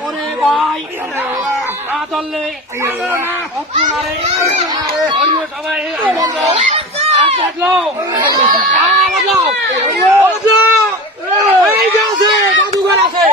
ওরে ভাই না ধরলে সবাই জাদুঘর আছে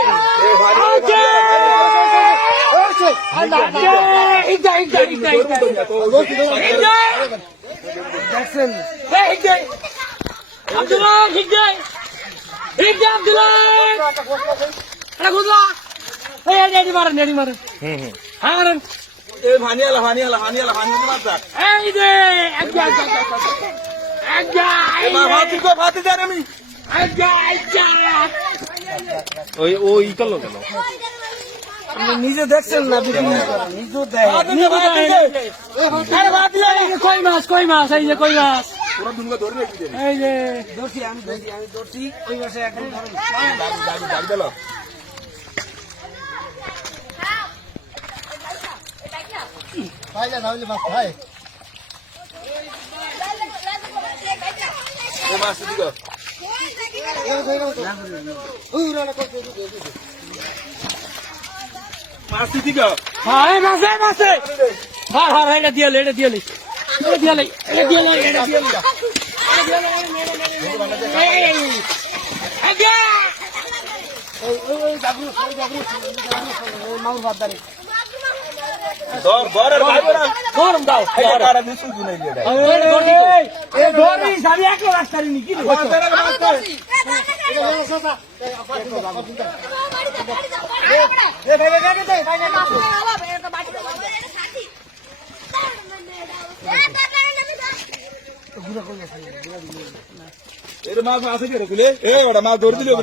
নিজে দেখছেন না কই মাছ এই যে কই মাছ এই যে ধরছি আমি ধরছি ওই মাসে এখন গরম দাও মাছ আছে মাছ ধরে দিল